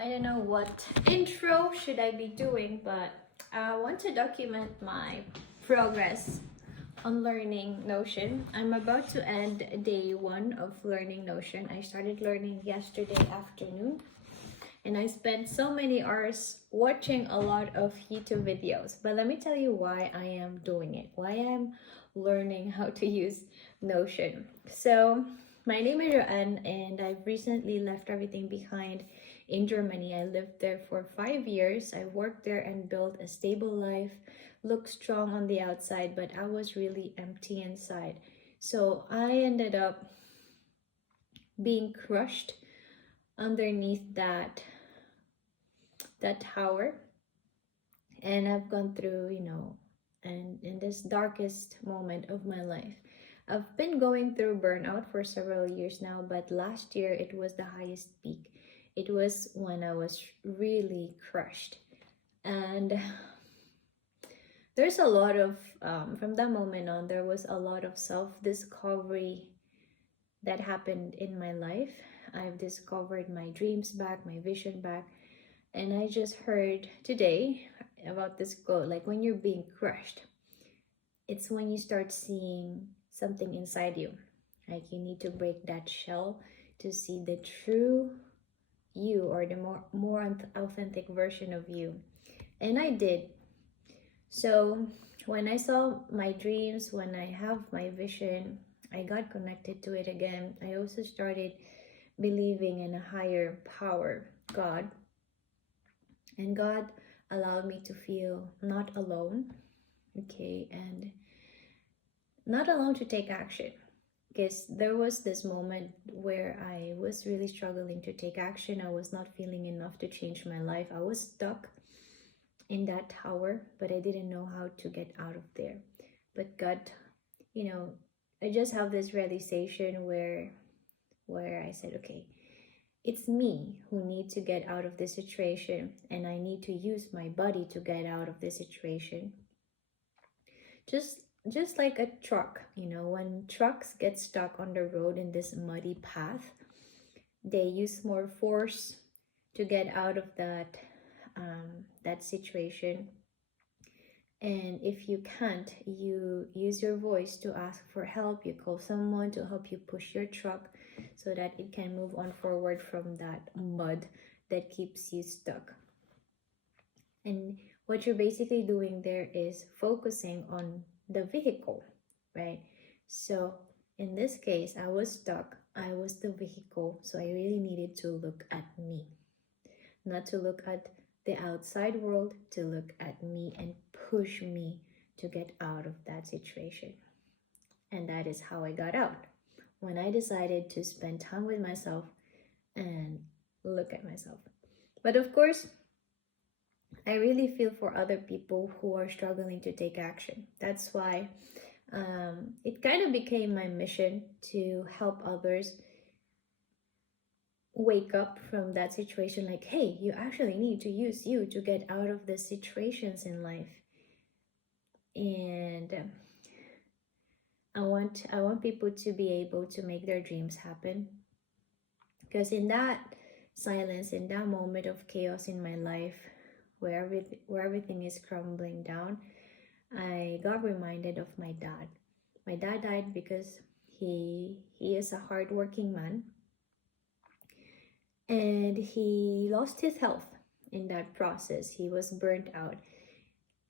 I don't know what intro should I be doing, but I want to document my progress on learning Notion. I'm about to end day one of learning Notion. I started learning yesterday afternoon and I spent so many hours watching a lot of YouTube videos. But let me tell you why I am doing it, why I'm learning how to use Notion. So, my name is Joanne, and I've recently left everything behind in Germany. I lived there for 5 years. I worked there and built a stable life, looked strong on the outside, but I was really empty inside. So, I ended up being crushed underneath that tower, and I've gone through, and in this darkest moment of my life, I've been going through burnout for several years now, but last year it was the highest peak. It was when I was really crushed. And there's a lot of from that moment on, there was a lot of self-discovery that happened in my life. I've discovered my dreams back, my vision back. And I just heard today about this quote, like when you're being crushed, it's when you start seeing something inside you. Like you need to break that shell to see the true you, or the more authentic version of you. And I did. So when I saw my dreams, when I have my vision, I got connected to it again. I also started believing in a higher power, God. And God allowed me to feel not alone, okay, and not alone to take action. Because there was this moment where I was really struggling to take action. I was not feeling enough to change my life. I was stuck in that tower, but I didn't know how to get out of there. But God, I just have this realization where I said, okay, it's me who need to get out of this situation, and I need to use my body to get out of this situation. Just like a truck, when trucks get stuck on the road in this muddy path, they use more force to get out of that situation. And if you can't, you use your voice to ask for help. You call someone to help you push your truck so that it can move on forward from that mud that keeps you stuck. And what you're basically doing there is focusing on the vehicle, right? So in this case, I was stuck. I was the vehicle. So I really needed to look at me, not to look at the outside world, to look at me and push me to get out of that situation. And that is how I got out. When I decided to spend time with myself and look at myself. But of course, I really feel for other people who are struggling to take action. That's why it kind of became my mission to help others wake up from that situation. Like, hey, you actually need to use you to get out of the situations in life. And I want people to be able to make their dreams happen, because in that silence, in that moment of chaos in my life, where everything is crumbling down, I got reminded of my dad. My dad died because he is a hardworking man, and he lost his health in that process. He was burnt out.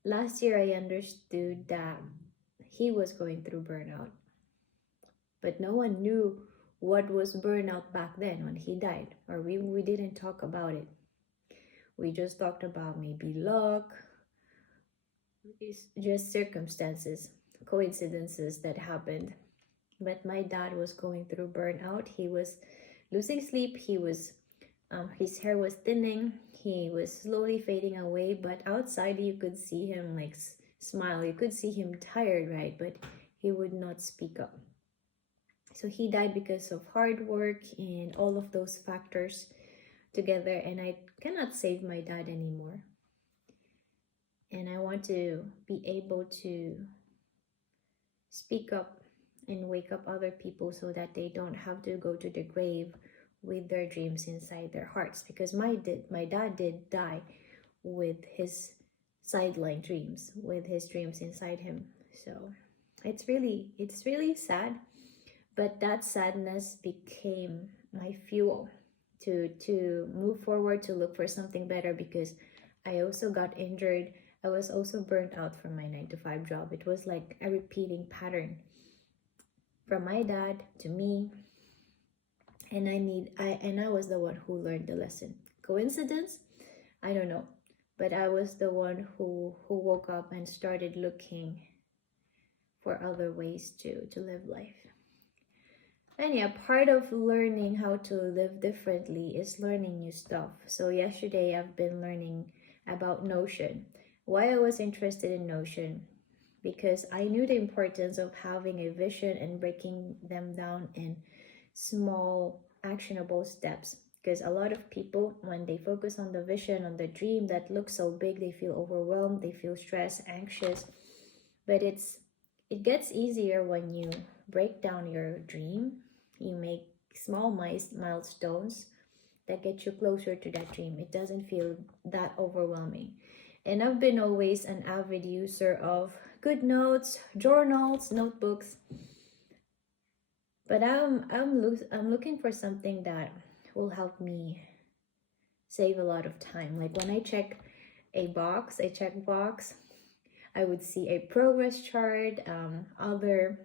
Last year, I understood that he was going through burnout, but no one knew what was burnout back then when he died, or we didn't talk about it. We just talked about maybe luck, it's just circumstances, coincidences that happened. But my dad was going through burnout. He was losing sleep. His hair was thinning. He was slowly fading away. But outside, you could see him like smile. You could see him tired, right? But he would not speak up. So he died because of hard work and all of those factors together. And I cannot save my dad anymore. And I want to be able to speak up and wake up other people so that they don't have to go to the grave with their dreams inside their hearts, because my dad did die with his sideline dreams, with his dreams inside him. So it's really sad, but that sadness became my fuel to move forward, to look for something better, because I also got injured. I was also burnt out from my 9 to 5 job. It was like a repeating pattern from my dad to me, and I was the one who learned the lesson. Coincidence? I don't know. But I was the one who woke up and started looking for other ways to live life. And yeah, part of learning how to live differently is learning new stuff. So yesterday I've been learning about Notion. Why I was interested in Notion? Because I knew the importance of having a vision and breaking them down in small actionable steps. Because a lot of people, when they focus on the vision, on the dream that looks so big, they feel overwhelmed, they feel stressed, anxious. But it gets easier when you break down your dream. You make small milestones that get you closer to that dream. It doesn't feel that overwhelming. And I've been always an avid user of good notes, journals, notebooks. But I'm looking for something that will help me save a lot of time. Like when I check a checkbox, I would see a progress chart. Other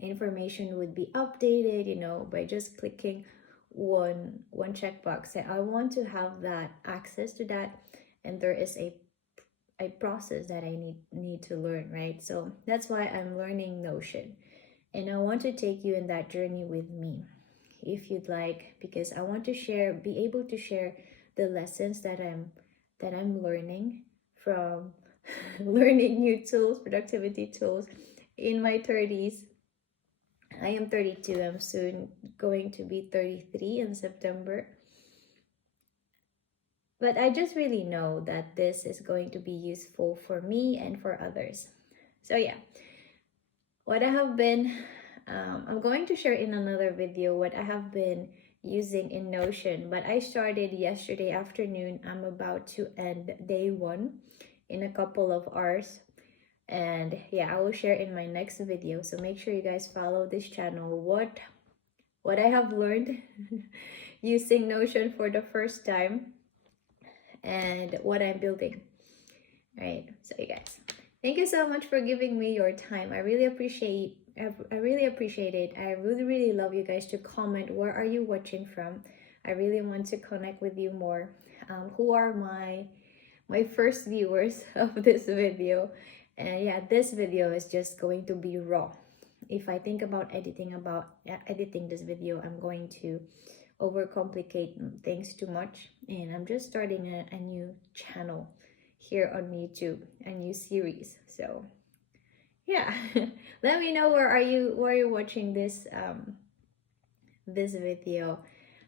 information would be updated, by just clicking one checkbox. I want to have that access to that, and there is a process that I need to learn, right? So that's why I'm learning Notion, and I want to take you in that journey with me, if you'd like, because I want to be able to share the lessons that I'm learning from learning new tools, productivity tools in my 30s. I am 32. I'm soon going to be 33 in September. But I just really know that this is going to be useful for me and for others. So yeah, what I have been, I'm going to share in another video what I have been using in Notion. But I started yesterday afternoon. I'm about to end day 1 in a couple of hours. And yeah, I will share in my next video. So make sure you guys follow this channel. What I have learned using Notion for the first time, and what I'm building. All right, so you guys, thank you so much for giving me your time. I really appreciate it. I really love you guys to comment where are you watching from. I really want to connect with you more. Who are my first viewers of this video? And yeah, this video is just going to be raw. If I think about editing this video, I'm going to overcomplicate things too much, and I'm just starting a new channel here on YouTube, a new series. So yeah, let me know where you're watching this this video.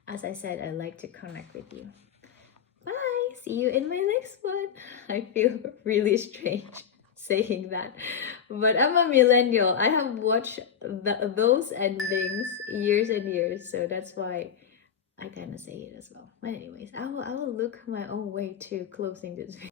As I said, I like to connect with you. Bye, see you in my next one. I feel really strange saying that, but I'm a millennial. I have watched those endings years and years, so that's why I kind of say it as well. But anyways, I will look my own way to closing this video.